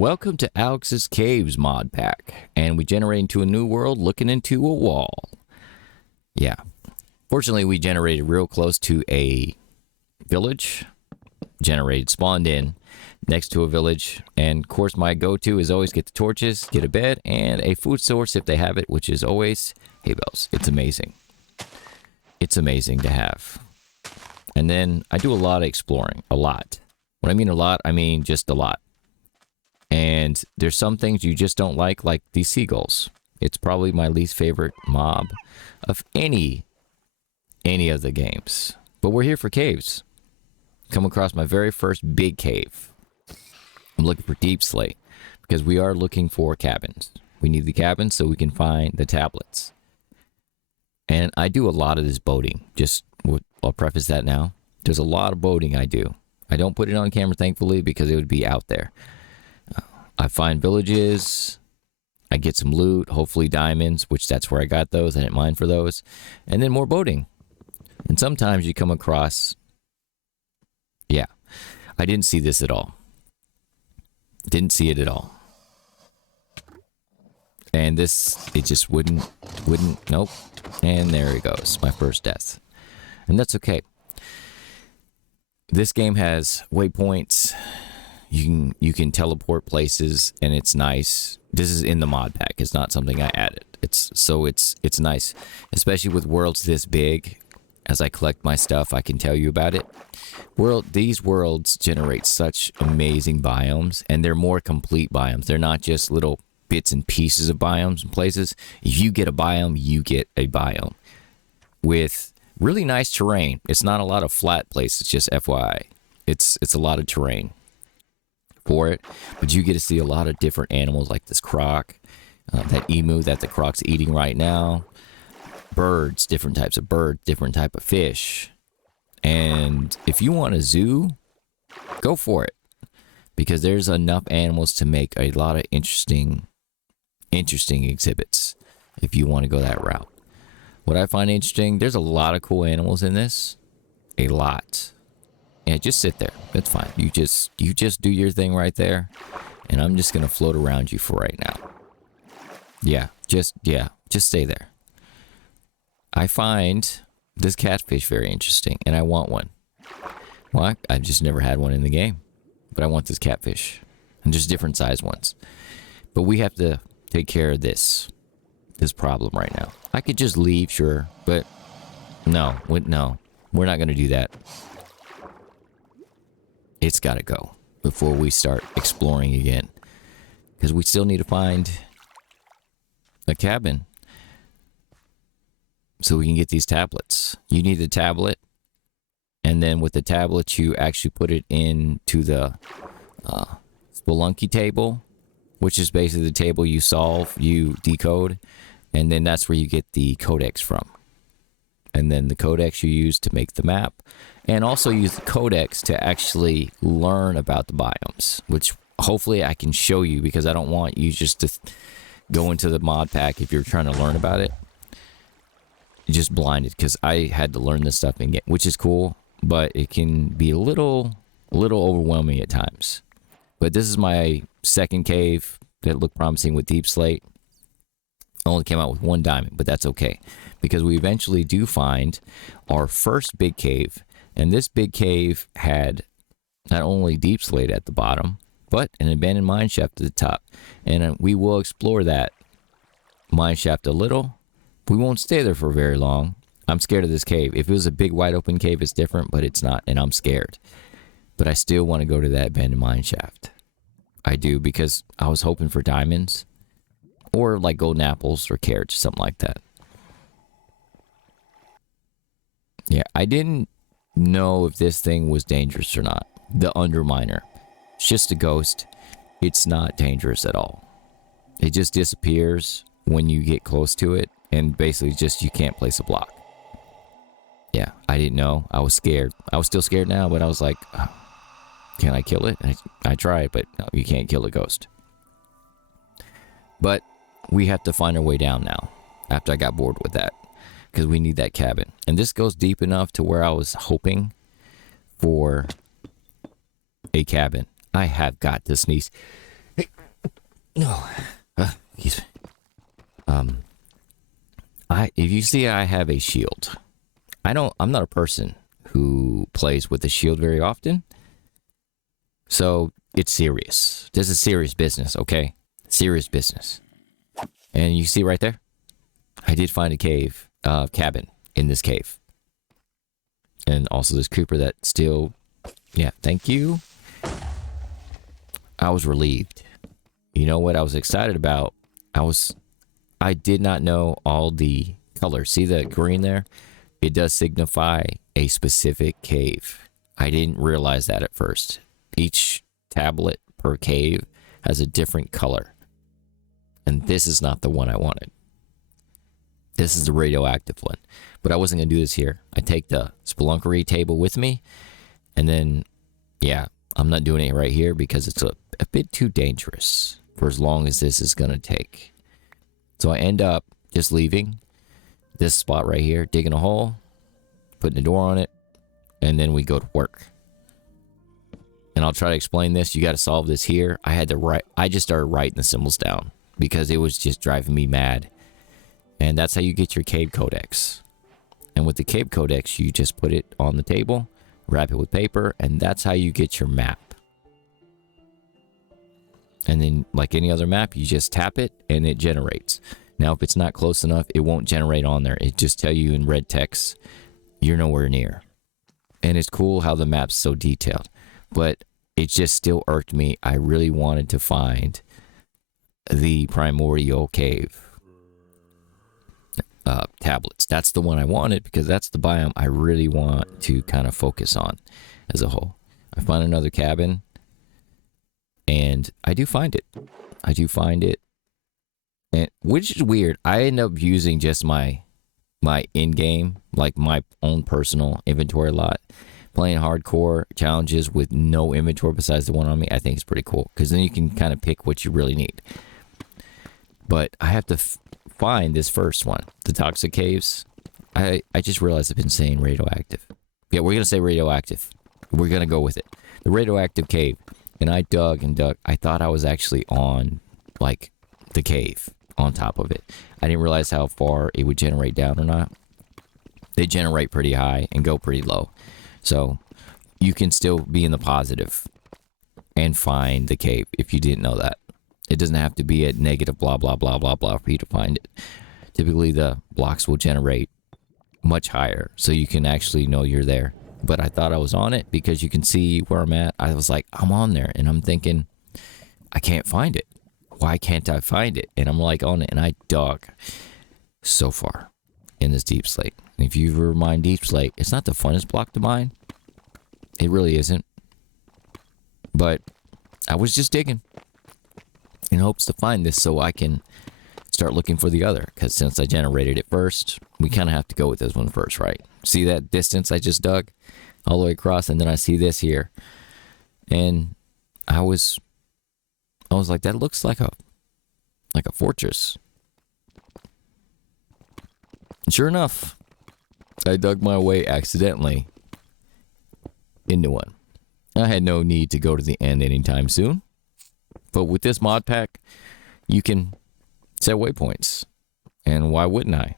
Welcome to Alex's Caves mod pack, and we generate into a new world looking into a wall. Yeah. Fortunately, we generated real close to a village. Spawned in next to a village. And of course, my go-to is always get the torches, get a bed, and a food source if they have it, which is always hay bales. It's amazing. It's amazing to have. And then I do a lot of exploring. A lot. When I mean a lot, I mean just a lot. And there's some things you just don't like these seagulls. It's probably my least favorite mob of any of the games. But we're here for caves. Come across my very first big cave. I'm looking for deep slate because we are looking for cabins. We need the cabins so we can find the tablets. And I do a lot of this boating. I'll preface that now. There's a lot of boating I do. I don't put it on camera, thankfully, because it would be out there. I find villages, I get some loot, hopefully diamonds, which that's where I got those. I didn't mind for those. And then more boating. And sometimes you come across, yeah, I didn't see this at all. Didn't see it at all. And this, it just wouldn't, nope. And there it goes, my first death. And that's okay. This game has waypoints. You can teleport places, and it's nice. This is in the mod pack. It's not something I added. It's nice, especially with worlds this big. As I collect my stuff, I can tell you about it. These worlds generate such amazing biomes, and they're more complete biomes. They're not just little bits and pieces of biomes and places. If you get a biome, you get a biome with really nice terrain. It's not a lot of flat places, just FYI. It's a lot of terrain for it, but you get to see a lot of different animals like this croc, that emu that the croc's eating right now, birds, different types of birds, different type of fish. And if you want a zoo, go for it, because there's enough animals to make a lot of interesting exhibits if you want to go that route. What I find interesting, there's a lot of cool animals in this, a lot. Yeah, just sit there. That's fine. You just do your thing right there, and I'm just gonna float around you for right now. Just stay there. I find this catfish very interesting, and I want one. Well, I've just never had one in the game, but I want this catfish, and there's different size ones. But we have to take care of this problem right now. I could just leave, sure, but no, we're not gonna do that. It's got to go before we start exploring again, because we still need to find a cabin so we can get these tablets. You need the tablet, and then with the tablet you actually put it into the Spelunky table, which is basically the table you solve, you decode, and then that's where you get the codex from. And then the codex you use to make the map, and also use the codex to actually learn about the biomes, which hopefully I can show you, because I don't want you just to go into the mod pack if you're trying to learn about it just blinded, because I had to learn this stuff in game, which is cool, but it can be a little overwhelming at times. But this is my second cave that looked promising with deep slate. Only came out with 1 diamond, but that's okay, because we eventually do find our first big cave. And this big cave had not only deep slate at the bottom, but an abandoned mine shaft at the top. And we will explore that mine shaft a little. We won't stay there for very long. I'm scared of this cave. If it was a big wide open cave, it's different, but it's not, and I'm scared. But I still want to go to that abandoned mine shaft. I do, because I was hoping for diamonds, or like golden apples or carrots or something like that. Yeah, I didn't know if this thing was dangerous or not. The Underminer. It's just a ghost. It's not dangerous at all. It just disappears when you get close to it, and basically just you can't place a block. Yeah, I didn't know. I was scared. I was still scared now, but I was like, can I kill it? I tried, but no, you can't kill a ghost. But we have to find our way down now, after I got bored with that, because we need that cabin. And this goes deep enough to where I was hoping for a cabin. I have got to sneeze. No. Excuse me. If you see, I have a shield. I'm not a person who plays with a shield very often. So it's serious. This is serious business, okay? Serious business. And you see right there? I did find a cabin in this cave. And also this creeper that still, yeah, thank you. I was relieved. You know what I was excited about? I did not know all the colors. See the green there? It does signify a specific cave. I didn't realize that at first. Each tablet per cave has a different color. And this is not the one I wanted. This is the radioactive one. But I wasn't going to do this here. I take the spelunkery table with me. And then, yeah, I'm not doing it right here because it's a bit too dangerous for as long as this is going to take. So I end up just leaving this spot right here, digging a hole, putting a door on it, and then we go to work. And I'll try to explain this. You got to solve this here. I just started writing the symbols down because it was just driving me mad. And that's how you get your cave codex. And with the cave codex, you just put it on the table, wrap it with paper, and that's how you get your map. And then, like any other map, you just tap it and it generates. Now, if it's not close enough, it won't generate on there. It just tell you in red text, you're nowhere near. And it's cool how the map's so detailed. But it just still irked me. I really wanted to find the primordial cave tablets. That's the one I wanted because that's the biome I really want to kind of focus on as a whole. I find another cabin. And I do find it. And which is weird. I end up using just my in-game, like my own personal inventory a lot. Playing hardcore challenges with no inventory besides the one on me, I think is pretty cool. Because then you can kind of pick what you really need. But I have to find this first one. The toxic caves. I just realized I've been saying radioactive. Yeah, we're going to say radioactive. We're going to go with it. The radioactive cave. And I dug and dug. I thought I was actually on, like, the cave on top of it. I didn't realize how far it would generate down or not. They generate pretty high and go pretty low. So you can still be in the positive and find the cave if you didn't know that. It doesn't have to be at negative blah, blah, blah, blah, blah for you to find it. Typically, the blocks will generate much higher so you can actually know you're there. But I thought I was on it because you can see where I'm at. I was like, I'm on there. And I'm thinking, I can't find it. Why can't I find it? And I'm like on it. And I dug so far in this deep slate. And if you ever mine deep slate, it's not the funnest block to mine. It really isn't. But I was just digging in hopes to find this so I can start looking for the other. Because since I generated it first, we kind of have to go with this one first, right? See that distance I just dug all the way across, and then I see this here, and I was like, that looks like a fortress. And sure enough, I dug my way accidentally into one. I had no need to go to the end anytime soon, but with this mod pack, you can set waypoints, and why wouldn't I?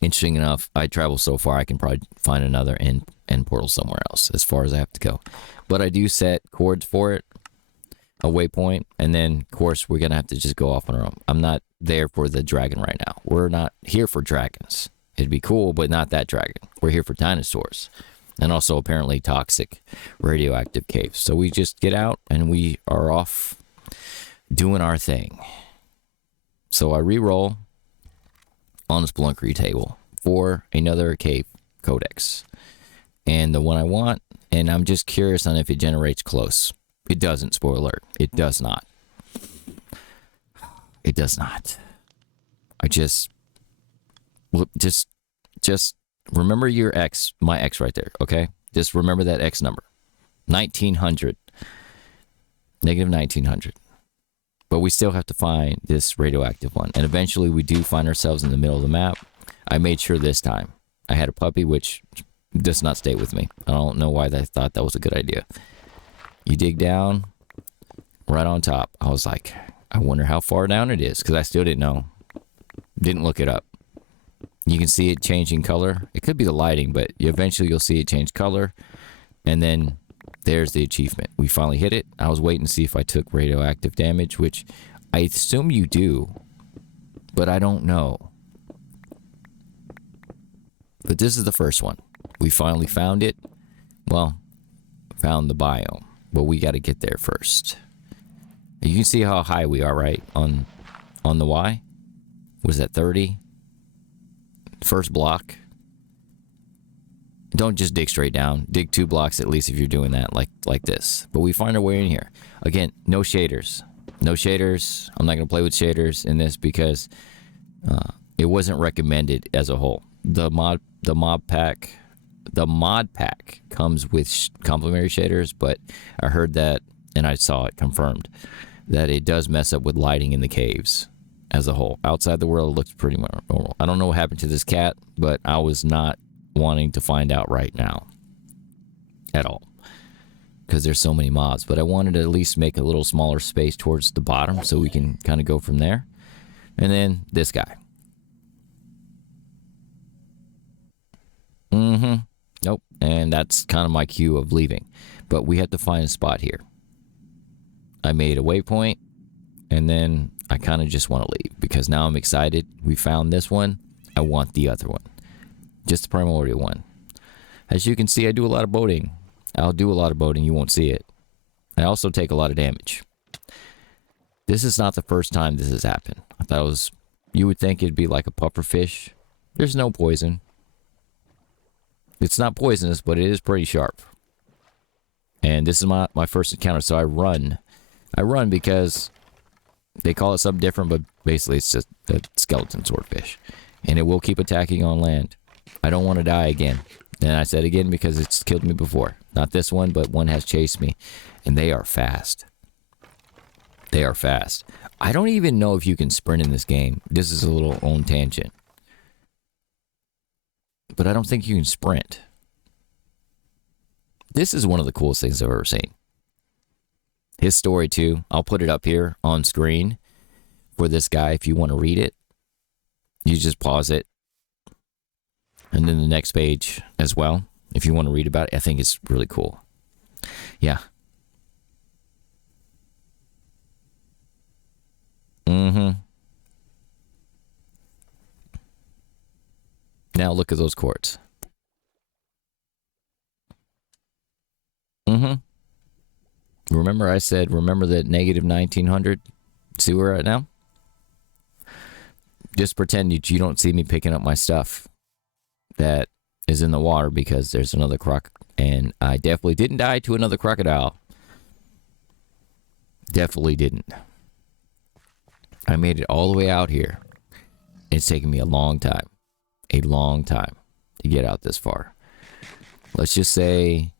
Interesting enough, I travel so far, I can probably find another end portal somewhere else as far as I have to go. But I do set coords for it, a waypoint, and then, of course, we're going to have to just go off on our own. I'm not there for the dragon right now. We're not here for dragons. It'd be cool, but not that dragon. We're here for dinosaurs. And also, apparently, toxic radioactive caves. So we just get out, and we are off doing our thing. So I re-roll on the spelunkery table for another cave codex. And the one I want, and I'm just curious on if it generates close. It doesn't, spoiler alert. It does not. It does not. I just remember your X, my X right there, okay? Just remember that X number. 1900. Negative 1900. But we still have to find this radioactive one. And eventually we do find ourselves in the middle of the map. I made sure this time. I had a puppy, which does not stay with me. I don't know why I thought that was a good idea. You dig down, right on top. I was like, I wonder how far down it is, because I still didn't know. Didn't look it up. You can see it changing color. It could be the lighting, but eventually you'll see it change color. And then there's the achievement. We finally hit it. I was waiting to see if I took radioactive damage, which I assume you do, but I don't know. But this is the first one. We finally found it. Well, found the biome, but we got to get there first. You can see how high we are, right? On the Y. Was that 30? First block. Don't just dig straight down. Dig 2 blocks at least if you're doing that, like this. But we find our way in here. Again, no shaders. No shaders. I'm not going to play with shaders in this because it wasn't recommended as a whole. The mod pack comes with complementary shaders, but I heard that, and I saw it confirmed, that it does mess up with lighting in the caves as a whole. Outside the world, it looks pretty normal. I don't know what happened to this cat, but I was not wanting to find out right now at all, because there's so many mobs. But I wanted to at least make a little smaller space towards the bottom so we can kind of go from there. And then this guy. Nope. And that's kind of my cue of leaving. But we have to find a spot here. I made a waypoint, and then I kind of just want to leave because now I'm excited. We found this one. I want the other one. Just the primordial one. As you can see, I do a lot of boating. I'll do a lot of boating. You won't see it. I also take a lot of damage. This is not the first time this has happened. I thought it was... You would think it'd be like a puffer fish. There's no poison. It's not poisonous, but it is pretty sharp. And this is my first encounter, so I run. I run because they call it something different, but basically it's just a skeleton swordfish. And it will keep attacking on land. I don't want to die again. And I said again because it's killed me before. Not this one, but one has chased me. And they are fast. They are fast. I don't even know if you can sprint in this game. This is a little own tangent. But I don't think you can sprint. This is one of the coolest things I've ever seen. His story too. I'll put it up here on screen for this guy if you want to read it. You just pause it. And then the next page as well, if you want to read about it. I think it's really cool. Yeah. Now look at those quartz. Remember I said, remember that negative 1900? See where we're at now? Just pretend you don't see me picking up my stuff that is in the water because there's another croc. And I definitely didn't die to another crocodile. Definitely didn't. I made it all the way out here. It's taken me a long time. A long time to get out this far. Let's just say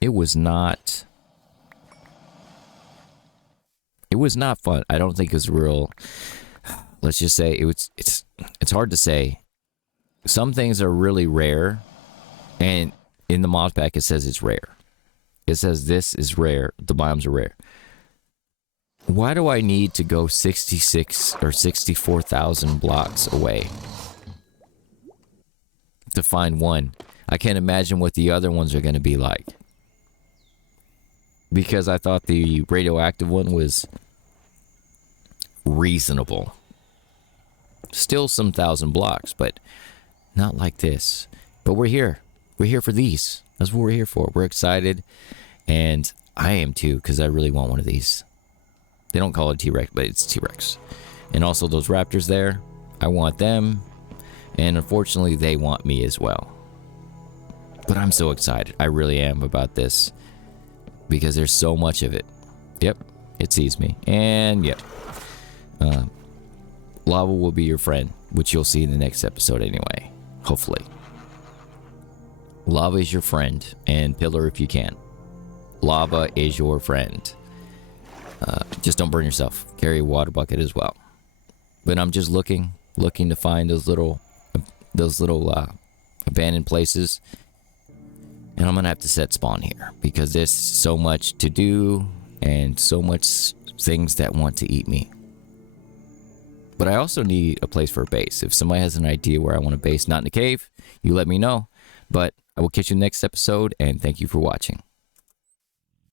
it was not fun. I don't think it was real. Let's just say it's hard to say. Some things are really rare, and in the mod pack it says it's rare. It says this is rare. The biomes are rare. Why do I need to go 66 or 64,000 blocks away to find one? I can't imagine what the other ones are going to be like. Because I thought the radioactive one was reasonable. Still some 1,000 blocks, but not like this. But we're here. We're here for these. That's what we're here for. We're excited. And I am too, because I really want one of these. They don't call it T-Rex, but it's T-Rex. And also those raptors there. I want them. And unfortunately, they want me as well. But I'm so excited. I really am about this. Because there's so much of it. Yep. It sees me. And yep. Lava will be your friend. Which you'll see in the next episode anyway. Hopefully. Lava is your friend. And pillar if you can. Lava is your friend. Just don't burn yourself. Carry a water bucket as well. But I'm just looking to find those little abandoned places. And I'm gonna have to set spawn here because there's so much to do and so much things that want to eat me. But I also need a place for a base. If somebody has an idea where I want a base, not in a cave, you let me know. But I will catch you next episode, and thank you for watching.